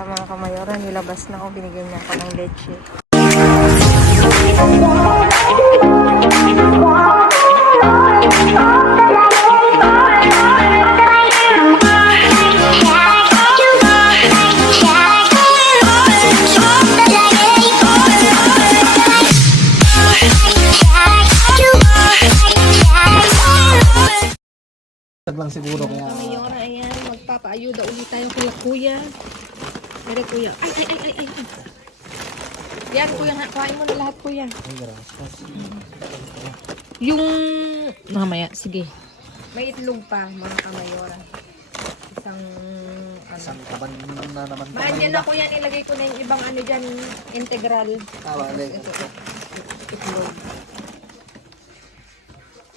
Wala mga kamayoran, nilabas na ako, binigyan niya ako ng leche. Lang siguro kaya. Kamayoran, ayan, magpapaayuda ulit tayo kay kuya. Pero kuya, ay. Yan, kuya nga, kain mo na lahat, kuya. Ay, gracias. Yung, mamaya, sige. May itlog pa, mga kamayoran. Isang, Isang kaban na naman. Maanyan na kuya, nilagay ko na yung ibang ano dyan, integral. Wala. Itlog.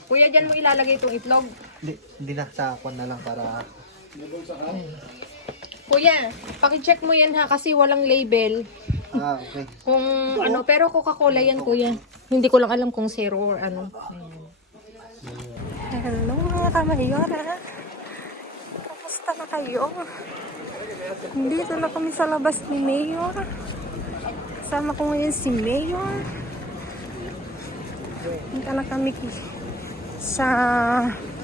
Kuya, dyan mo ilalagay itong itlog. Hindi na, sa kwan na lang para. Kuya, pakicheck mo yan ha, kasi walang label. Okay. Kung ano, pero Coca-Cola yan, kuya. Hindi ko lang alam kung zero or ano. Ayan. Hello mga kamayora. Kamusta na kayo? Dito na kami sa labas ni Mayor. Kasama ko ngayon si Mayor. Punta na kami sa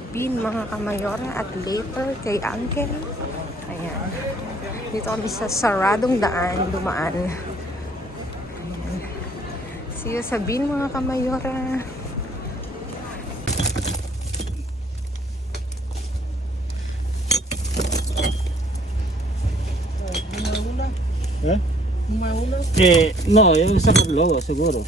bin mga kamayora at later kay Uncle. Ayan. Dito kami sa saradong daan dumaan. Ayan. See you sa bin mga kamayora. No, yung sa logo siguro.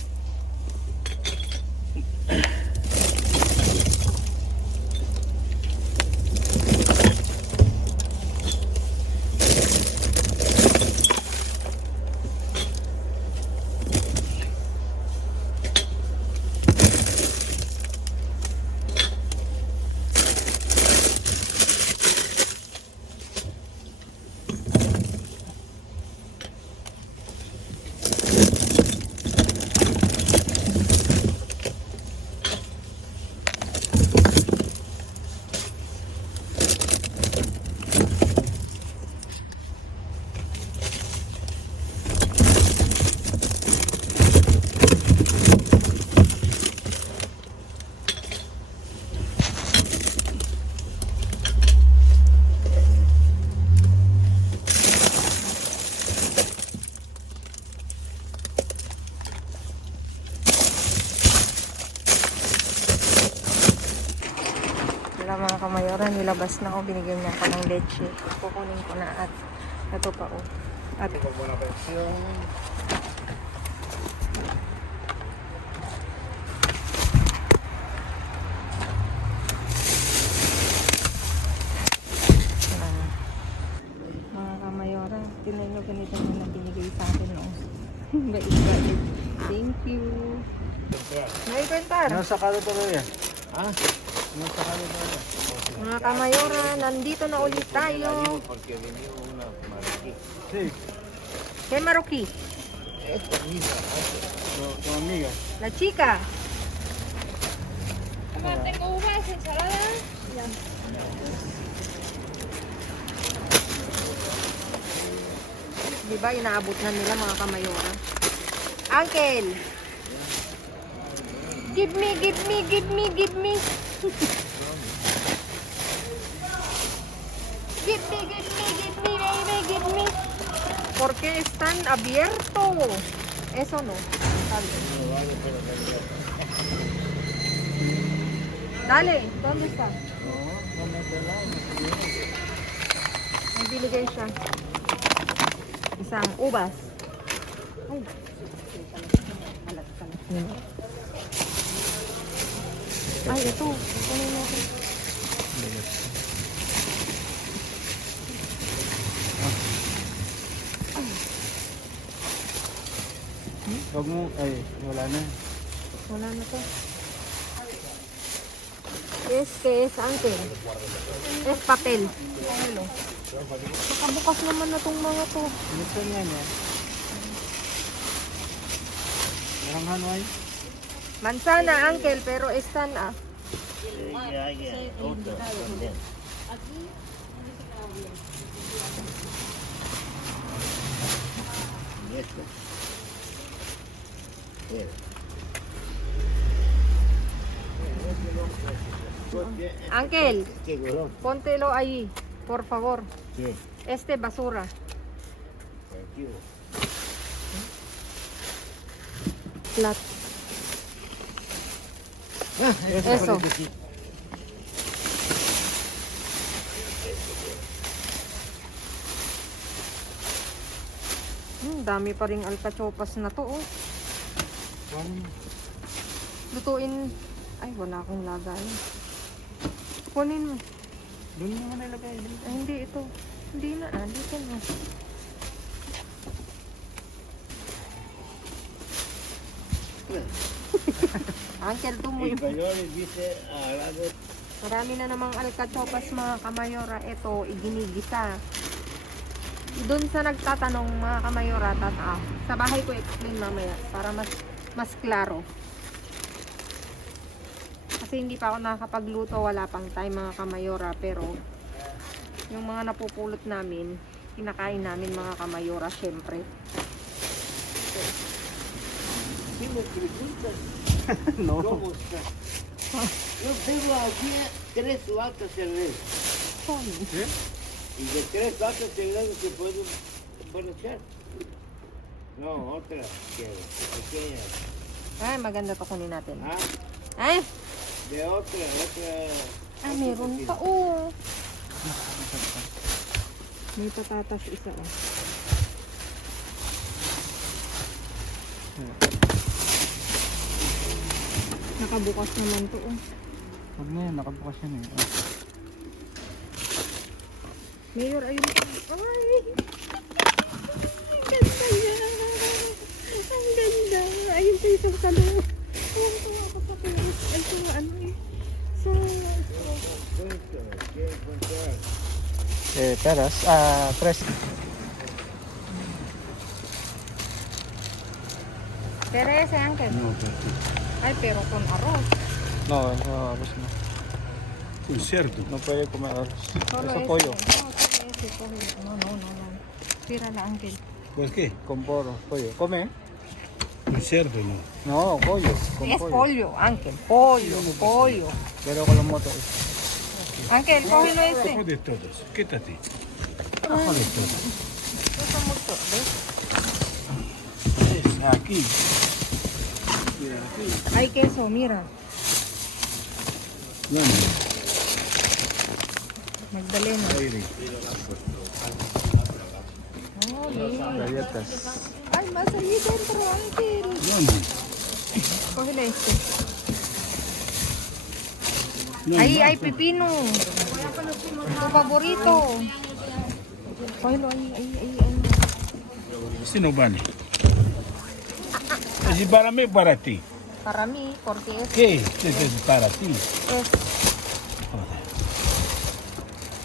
Wala mga kamayoran, nilabas na ako, binigyan niya ako ng leche. Kukunin ko na at ito pa oh. At yung mga kamayoran, tinan nyo ganito na binigay sa akin noong bait-bait. Thank you. May kwentar. Nasa kalito yan. Nasa kalito yan. Mga kamayoran, nandito na ulit tayo. Kay Maruki. Tu amiga. La chica. Tengo uvas, ensalada. Diba, inaabot na nila mga kamayoran. Uncle! Give me. Give me, baby, give me. Porque están abiertos. Eso no. Dale, ¿dónde está? May binigay siya. Isang ubas. Ay, ito. Kunin natin. Wag mo, ay, wala na. Wala na to. ¿Qué es, Uncle? Es papel. Hello. Nakabukas naman na tong mga to. Gusto niya yan. Merang Hanway? Manzana, Uncle, pero están Uncle, ¿Qué color? póntelo ahí, por favor. Sí. Este basura. Aquí. Flat. Ah, Eso. Sí. Dami pa ring alcachopas na to, oh. Lutuin. Ay, wala akong lagay. Kunin mo. Doon mo na ilagay. Ay, hindi ito. Hindi na, dito na. Uncle, tumoy. Español dice árabe. Marami na namang alcachopas mga kamayora. Ito, iginigisa. Doon sa nagtatanong mga kamayora, sa bahay ko explain mamaya para mas klaro. Kasi hindi pa ako nakakapagluto, wala pang time mga kamayora, pero yung mga napupulot namin, kinakain namin mga kamayora, syempre. ¿Qué me preguntas? No. ¿Cómo está? Yo tengo aquí 3 latas de leche. Y de 3 latas de leche se pueden echar. No, otra quiero, pequeña. Ay, maganda to, kunin natin. Ah, Ay, de otra. meron pa, oh. May patatas isa, oh. Nakabukas naman to, oh. Huwag na yan, nakabukas yan eh. Mayor, ayun pa. Ay! Ang ganda yan! Ang ganda! Ayun sa isang talong. Tuwa ko pa pala. Ay, tuwa ano eh. Sa... Peras, tres. Pero ese, Uncle. Ay, pero con arroz. No, no, arroz no. Un cerdo. No puede comer arroz. Solo Eso ese. pollo. No, solo ese, pollo. No. Tira la, Uncle. ¿Por qué? Con pollo. ¿Come? Un cerdo, no. No, pollo. Con Es pollo, Uncle. Pollo. Pero con los motos. Uncle, cógelo ese. de todos. Quítate. Eso mucho, ¿ves? Aquí. Hay queso, mira. Magdalena. Oh, bien. Galletas. Ay, más ahí dentro, Uncle. ¿Dónde? Cógele este. Ahí hay pepino. Tu favorito. Cógelo ahí. Ese no vale. Es para mí, para ti. Para mí, porque es... ¿Qué? Este es para ti.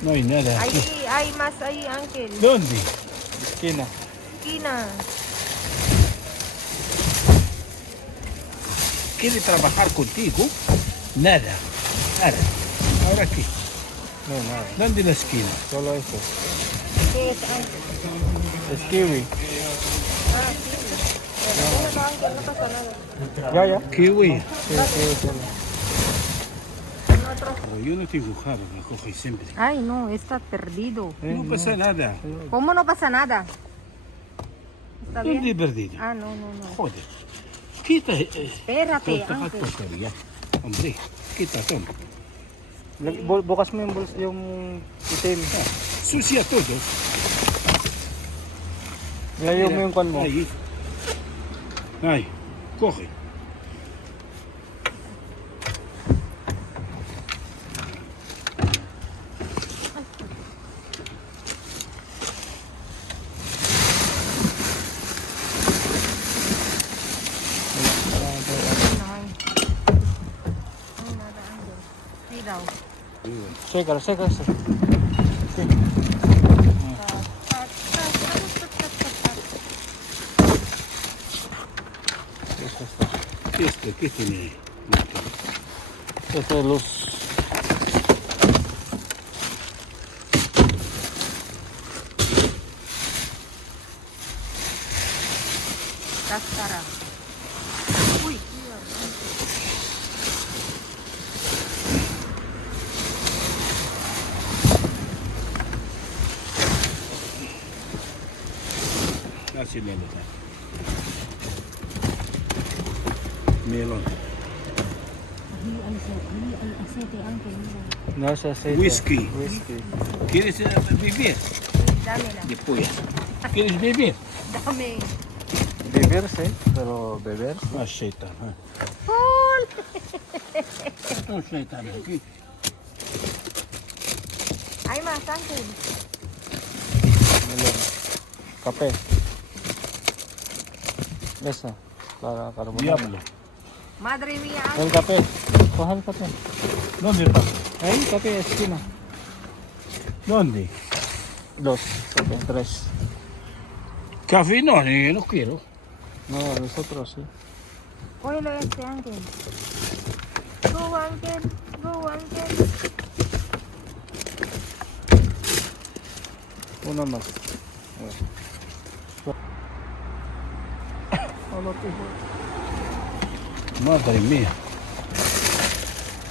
No hay nada aquí. Ahí hay más ahí, Uncle. ¿Dónde? Esquina. Esquina. ¿Quiere trabajar contigo? Nada. ¿Ahora qué? No, nada. ¿Dónde en la esquina? Solo eso. ¿Qué es, Uncle? Es kiwi. Ah, sí. Déjalo, Uncle, no pasa nada. Ya. Kiwi. Sí, solo. Yo no tengo jaro, me coge siempre. Ay, no, está perdido. No pasa nada. ¿Cómo no pasa nada? ¿Está ¿Dónde he bien? perdido? Ah, no. Joder. Quita Espérate, esta Uncle. tontería. Hombre, quita todo. Bukas mo yung itim. Sucia todo. Layo mo yung kwan mo. Ahí. Ahí. Coge. Ay, nada, Uncle. Ay, daw. Sécalo. ¿Qué tiene? Ito luz. Cáscara. Uy. casi menos. Melon. No es aceite. Whisky. Whisky. ¿Quieres vivir? Dami na. Después. ¿Quieres vivir? Dami. Beber, sí, pero beber. Ah, şeytan. Ha. Oh, şeytan. Aquí. Ay, mas, Uncle. Melon. Kape. Esa. Para carbonara. Diablo. Madre mia, El kape. Coja el kape. ¿Dónde pasa? Ahí, kape, esquina. ¿Dónde? 2, kape, 3. Café no, no quiero. No, nosotros sí. Cógelo este, Uncle. Go, Uncle. Go, Uncle. Uno más. Madre mía.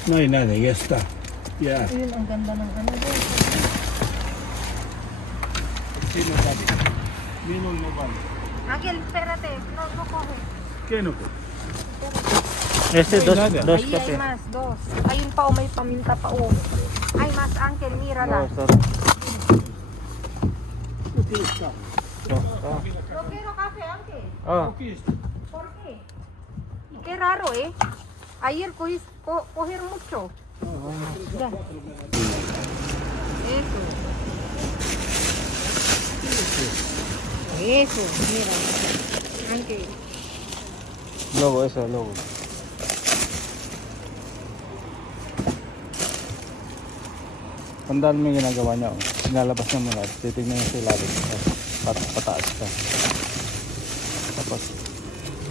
No hay nada, ya está. Ya. Ayun, ang ganda ng ano doon. Sí, no vale. Melon no vale. Uncle, espérate. No, no coge. ¿Qué no? Ese, No hay dos, nada. dos Ahí kape. hay mas, dos. Ayun pa, may paminta pa. Oh. Ay, mas, Uncle, mira No, lang. sorry. Aquí está. No, No quiero café, Uncle. ah. Aquí está. ¿Por qué? Qué raro, ¿eh? Ayer coger mucho. Ya. Eso. Eso, mira. Uncle. Logo, ese, logo. Tandaan mo yung ginagawa niya. Oh. Nilalabas niya muna. Titignan niya sa ilalim. Pataas ka. Tapos,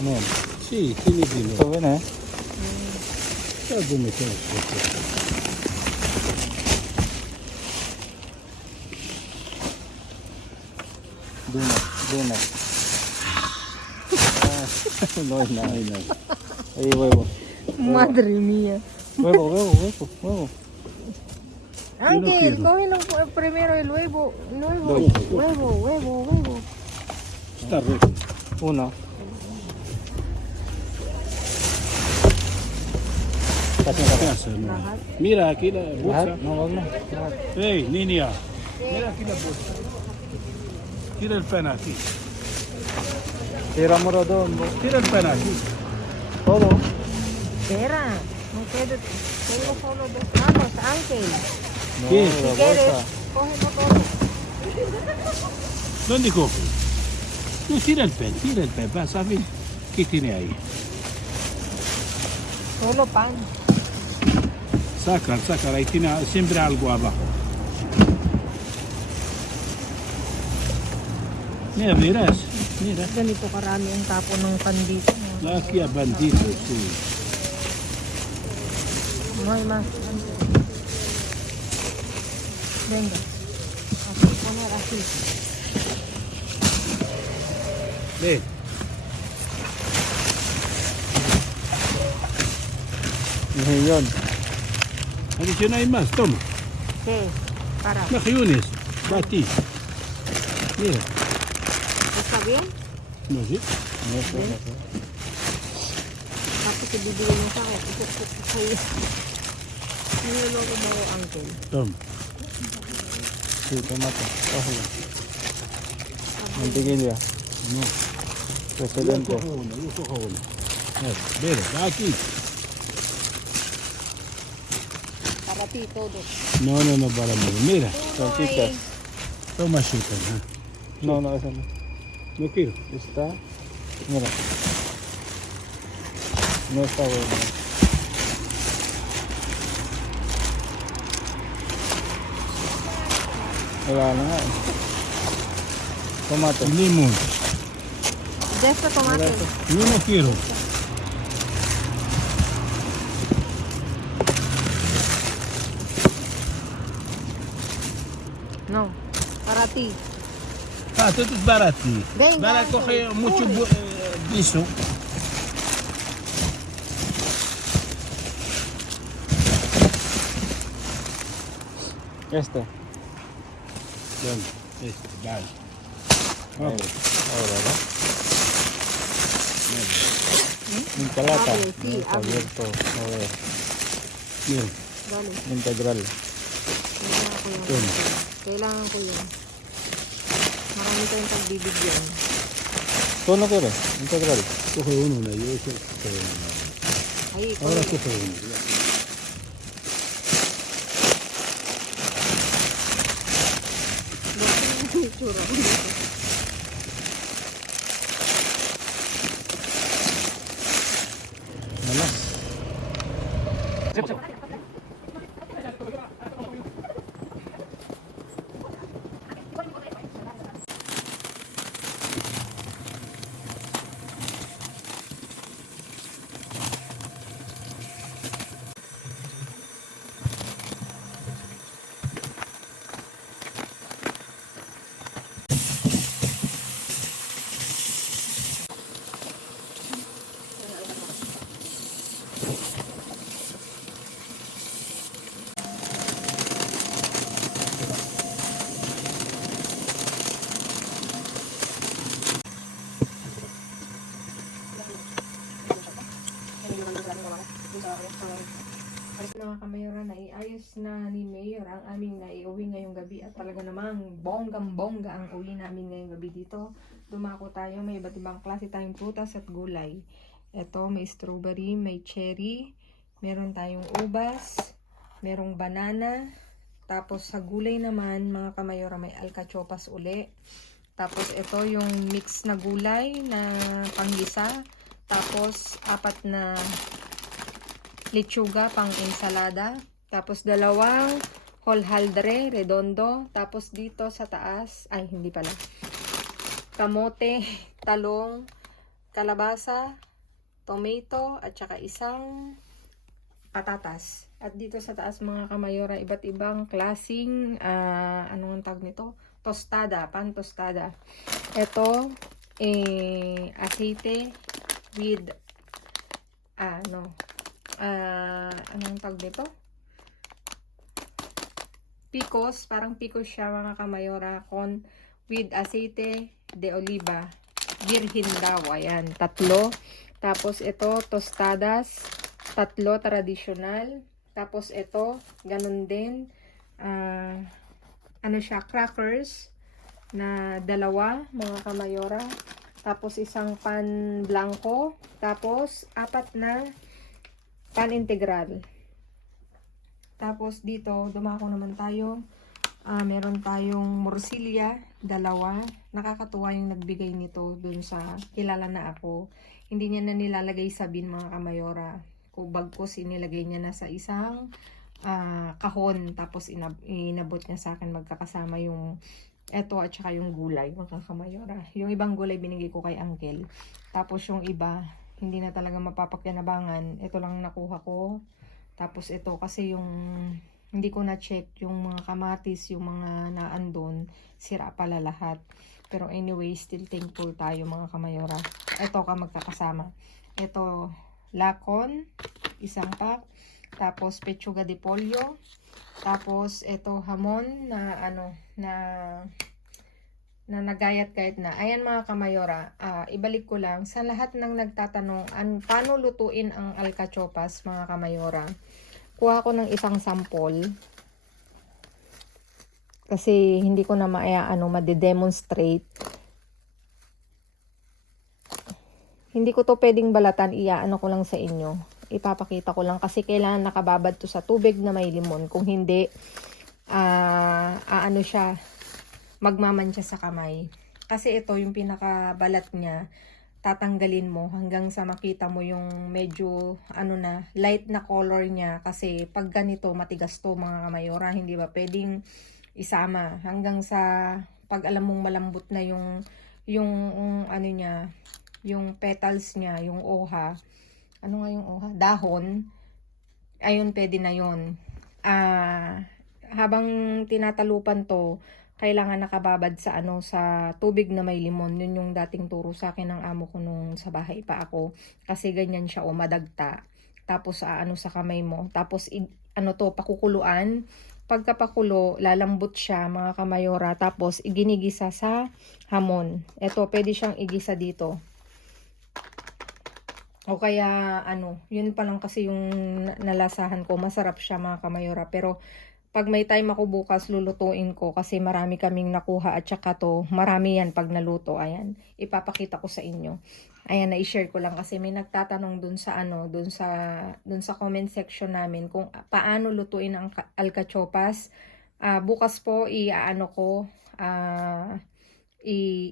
ano yan? Sí, tiene vino. Ito yun eh. Ya dónde está esto. Donut. Ah, no es nada. Ahí huevo. Madre mía. Huevo. Uncle, quiero. cógelo primero el huevo. Doy. Huevo. Está roto. Uno. ¿Qué hace, no? Mira aquí la bolsa. Lahat? No, wag na. Lahat. Hey, niña. Mira aquí la bolsa. Tira el pen aquí. Tira mo raw doon. Tira el pen aquí. Todo. Espera, no puedo. Tengo solo dos manos, Uncle. No, ¿Qué? la Si quieres, bolsa. cógelo todo. ¿Dónde coge? Tú tira el pen, vas a ver qué tiene ahí. Solo pan. Saca, ahí tiene siempre algo abajo. Mira, verás, mira. Ganito karami ang tapo ng pan dito. Aquí a bandito, sí. No hay más. Venga. Así, poner así. Ve, Yun. ha dicho no hay más, toma. ¿Qué? Para. Majiones, batí. Mira, ¿Está bien? no sé. Tapos ibibigay mo sa akin. Ipupuk ko sa'yo. Niloloko mo, Uncle. Toma. Sí, tomato. Cógelo. Mantequilla. No, Presidente. yo cojo uno. Mira, aquí. Para ti, todo. No, para mí. Mira, Salchichas. toma chica. No, esa no. No quiero. Está. Mira. No está bueno. Wala na nga. Tomato. Limón. De este tomate. Yo no quiero. No. Para ti. Ah, todo es barato. Venga, Van a coger mucho piso. Este. Dale. Ahora, ¿no? Ensalada. Abre, sí, Está abre. abierto. A ver. Bien. Dali. Integral. Kailangan ko yun. Kailangan ko yun. Marami tayong pagbibigyan. ¿Tú no quieres? Integral. Coge uno, una, yo eso. Ay, Ahora coge. coge uno. Ya. Itsura ko dito. Malas. Mga kamayora, naiayos na ni Mayor ang aming naiuwi ngayong gabi at talaga namang bonggang-bongga ang uwi namin ngayong gabi dito. Dumako tayo, may iba't ibang klase tayong prutas at gulay. Ito, may strawberry, may cherry, meron tayong ubas, merong banana, tapos sa gulay naman, mga kamayora, may alcachopas uli. Tapos ito yung mix na gulay na panggisa, tapos 4 na lechuga pang ensalada. Tapos 2 hojaldre redondo. Tapos dito sa taas, ay hindi pala. Kamote, talong, kalabasa, tomato, at saka isang patatas. At dito sa taas mga kamayora, iba't ibang klasing, anong tawag nito? Tostada, pan tostada. Ito, aceite with, anong tawag dito? Picos, parang picos siya mga kamayora, with aceite de oliva. Virgin daw, ayan, 3. Tapos ito, tostadas, 3 traditional. Tapos ito, ganun din, crackers na 2 mga kamayora. Tapos isang pan blanco. Tapos 4 na pan integral. Tapos dito, dumako naman tayo. Meron tayong morcilla, 2. Nakakatuwa yung nagbigay nito dun sa kilala na ako. Hindi niya na nilalagay sa bin mga kamayora. Bagkus inilagay niya na sa isang kahon. Tapos inabot niya sa akin magkakasama yung eto at saka yung gulay mga kamayora. Yung ibang gulay binigay ko kay Uncle. Tapos yung iba, hindi na talaga mapapakyanabangan. Ito lang nakuha ko. Tapos ito kasi yung hindi ko na-check yung mga kamatis, yung mga naandon, sira pala lahat. Pero anyway, still thankful tayo mga kamayora. Ito magkakasama. Ito, lakon, 1 pack. Tapos pechuga de pollo. Tapos ito hamon na na nagayat-gayat na. Ayan mga kamayora, ibalik ko lang sa lahat ng nagtatanong paano lutuin ang alcachopas mga kamayora. Kuha ko ng isang sample kasi hindi ko na ma-demonstrate. Hindi ko to pwedeng balatan, ko lang sa inyo. Ipapakita ko lang kasi kailangan nakababad to sa tubig na may limon. Kung hindi, siya, magmamansya sa kamay. Kasi ito, yung pinakabalat niya, tatanggalin mo hanggang sa makita mo yung medyo, light na color niya. Kasi pag ganito, matigas to mga kamayora, hindi ba pwedeng isama. Hanggang sa, pag alam mong malambot na yung niya, yung petals niya, yung oha. Ano nga yung oha? Dahon. Ayun, pwede na yun. Habang tinatalupan to, kailangan nakababad sa sa tubig na may limon. Yun yung dating turo sa akin ng amo ko nung sa bahay pa ako. Kasi ganyan siya, madagta. Tapos sa kamay mo. Tapos pakukuluan pagkapakulo, lalambot siya mga kamayora. Tapos, iginigisa sa hamon. Ito, pwede siyang igisa dito. O kaya, yun pa lang kasi yung nalasahan ko. Masarap siya mga kamayora. Pero, pag may time ako bukas, lulutuin ko kasi marami kaming nakuha at saka to, marami yan pag naluto. Ayan, ipapakita ko sa inyo. Ayan, na-share ko lang kasi may nagtatanong dun sa dun sa comment section namin kung paano lutuin ang alcachopas. Bukas po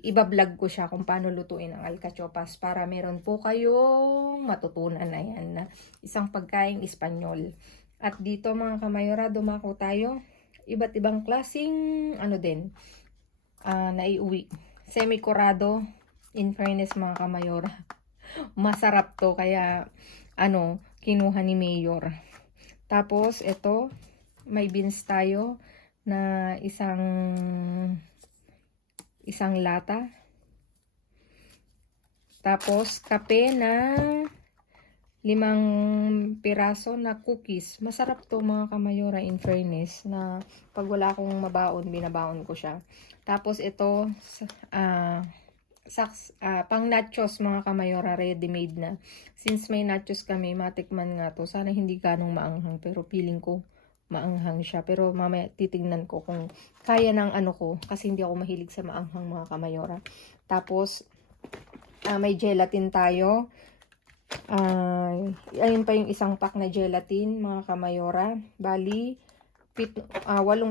ibablog ko siya kung paano lutuin ang alcachopas para meron po kayong matutunan. Ayan, na isang pagkaing Espanyol. At dito mga kamayora, dumako tayo. Iba't ibang klaseng naiuwi. Semi-curado. In fairness mga kamayora. Masarap to. Kaya kinuha ni Mayor. Tapos ito, may beans tayo na isang lata. Tapos kape na 5 piraso na cookies. Masarap to mga kamayora, in fairness, na pag wala akong mabaon, binabaon ko siya. Tapos ito, pang nachos mga kamayora, ready-made na. Since may nachos kami, matikman nga to. Sana hindi ganong maanghang, pero feeling ko maanghang siya. Pero mamaya titignan ko kung kaya ng ko, kasi hindi ako mahilig sa maanghang mga kamayora. Tapos, may gelatin tayo. Ayun pa yung isang pack na gelatin mga kamayora. Bali 8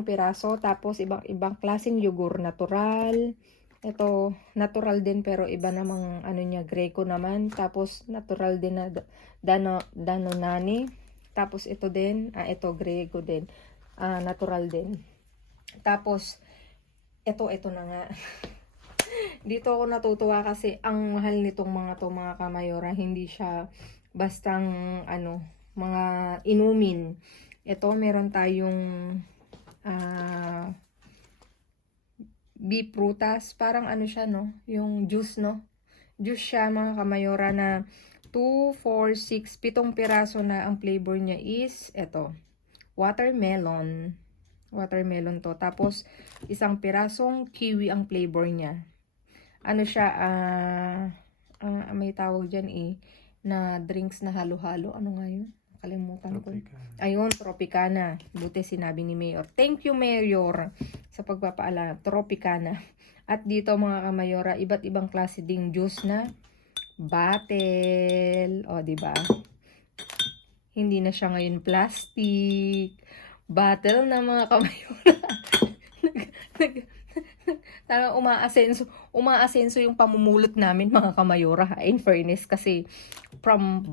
piraso. Tapos ibang klaseng yogurt, natural. Ito natural din pero iba namang niya, Greco naman. Tapos natural din na Danonani. Tapos ito din, ito Greco din. Natural din. Tapos ito na nga. Dito ako natutuwa kasi ang mahal nitong mga kamayora. Hindi siya bastang mga inumin. Ito meron tayong beef prutas. Parang siya yung juice Juice siya mga kamayora na 2, 4, 6, 7 piraso na ang flavor niya is ito. Watermelon. Watermelon to. Tapos isang pirasong kiwi ang flavor niya. Siya, may tawag dyan na drinks na halo-halo. Ano nga yun? Kalimutan ko. Ayun, Tropicana. Buti sinabi ni Mayor. Thank you, Mayor, sa pagpapaalala. Tropicana. At dito mga kamayora, iba't ibang klase ding juice na bottle. O, diba? Hindi na siya ngayon plastic. Bottle na mga kamayora. Umaasenso yung pamumulot namin mga kamayora, in fairness, kasi from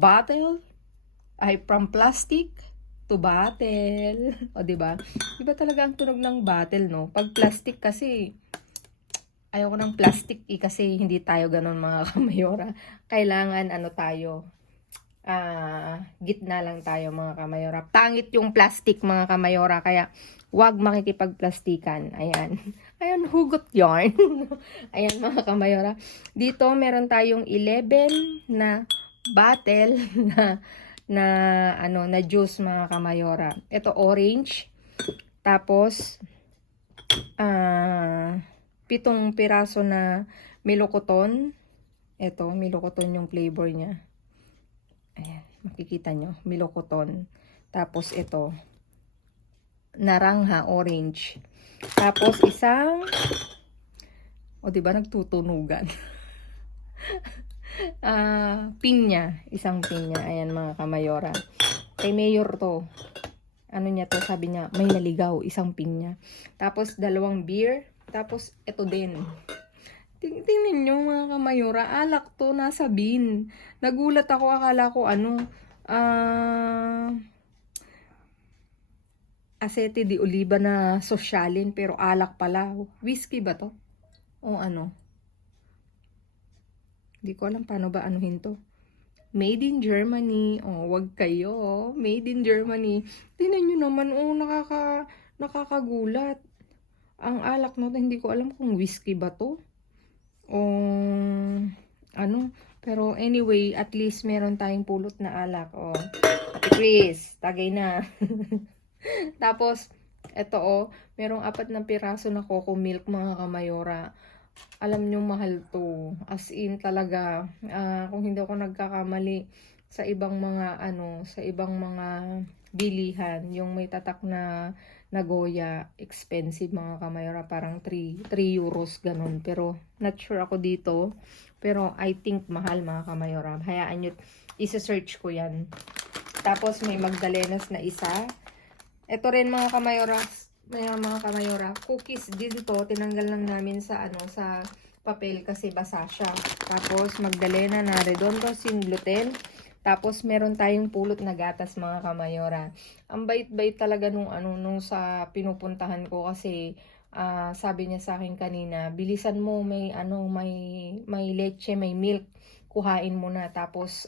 plastic to bottle. O diba? Iba talaga ang tunog ng bottle, no? Pag plastic kasi ayoko ng plastic kasi hindi tayo ganun mga kamayora. Kailangan tayo, gitna lang tayo mga kamayora. Pangit yung plastic mga kamayora, kaya wag makikipagplastikan. Ayan. Ayan, hugot yarn. Ayan mga kamayora. Dito meron tayong 11 na bottle na juice mga kamayora. Ito orange. Tapos 7 piraso na melokoton. Ito, melokoton yung flavor niya. Ayan, makikita nyo, melokoton. Tapos ito, narangha, orange. Tapos isang, diba nagtutunugan? Pinya, isang pinya. Ayan mga kamayora. Kay Mayor to. Niya to, sabi niya, may naligaw, isang pinya. Tapos 2 beer. Tapos ito din. Tingnan nyo mga kamayora, alak to, nasa bin. Nagulat ako, akala ko Acete de oliva na sosyalin, pero alak pala. Whiskey ba to? O Hindi ko alam paano ba anuhin to. Made in Germany. Wag kayo. Made in Germany. Tingnan nyo naman, nakakagulat. Ang alak hindi ko alam kung whiskey ba to. Pero anyway, at least meron tayong pulot na alak. Ate Chris, tagay na. Tapos, Ito merong 4 na piraso na coco milk mga kamayora. Alam nyo, mahal to. As in talaga, kung hindi ako nagkakamali, sa ibang mga sa ibang mga bilihan, yung may tatak na Nagoya, expensive mga kamayora, parang 3 euros ganun. Pero not sure ako dito. Pero I think mahal mga kamayora. Hayaan nyo, isa-search ko yan. Tapos may Magdalenas na isa. Ito rin mga kamayora, cookies din to, tinanggal lang namin sa sa papel kasi basa siya. Tapos Magdalena na redondo sin gluten. Tapos meron tayong pulot na gatas mga kamayora. Ang bait-bait talaga nung sa pinupuntahan ko kasi sabi niya sa akin kanina, bilisan mo, may may leche, may milk, kuhain mo na. Tapos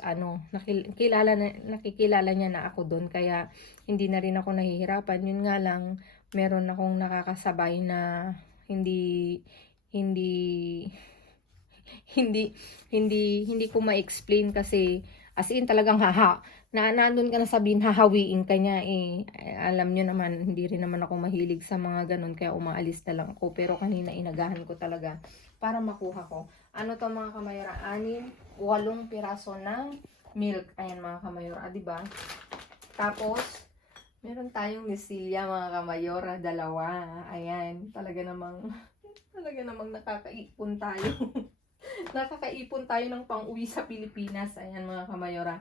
nakikilala niya na ako doon, kaya hindi na rin ako nahihirapan. Yun nga lang, meron akong nakakasabay na hindi ko ma-explain kasi as in talagang nandun ka na sabihin, hahawiin ka niya alam nyo naman, hindi rin naman ako mahilig sa mga ganun, kaya umaalis na lang ako. Pero kanina inagahan ko talaga para makuha ko. Ano to mga kamayora? 8 piraso ng milk. Ayan mga kamayora, diba? Tapos meron tayong misilya mga kamayora, 2. Ayan, talaga namang nakakaipon tayo. Nakakaipon tayo ng pang-uwi sa Pilipinas. Ayan mga kamayora.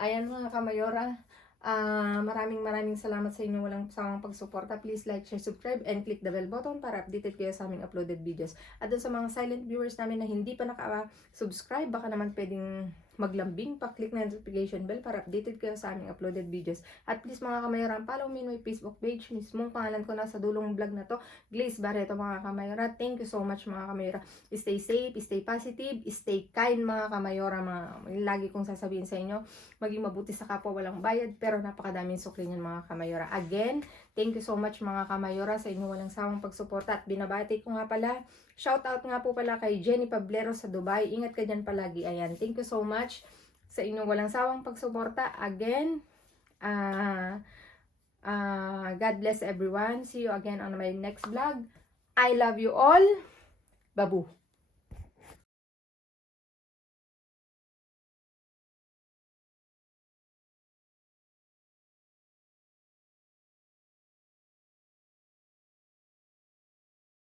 Ayan mga kamayora. Maraming salamat sa inyo walang sawang pagsuporta. Please like, share, subscribe, and click the bell button para updated kayo sa aming uploaded videos. At dun sa mga silent viewers namin na hindi pa naka-subscribe, baka naman pwedeng maglambing, pa-click na notification bell para updated kayo sa aming uploaded videos. At please mga kamayora, follow me on my Facebook page. Mismong pangalan ko na sa dulong vlog na to, Glaze Barreto mga kamayora. Thank you so much mga kamayora. Stay safe, stay positive, stay kind mga kamayora. Lagi kong sasabihin sa inyo, maging mabuti sa kapwa, walang bayad, pero napakadaming sukli niyan mga kamayora. Again, thank you so much mga kamayora sa inyo walang sawang pagsuporta. At binabati ko nga pala, shout out nga po pala kay Jenny Pablero sa Dubai. Ingat ka dyan palagi. Ayan, thank you so much sa inyong walang sawang pagsuporta. Again, God bless everyone. See you again on my next vlog. I love you all. Babu.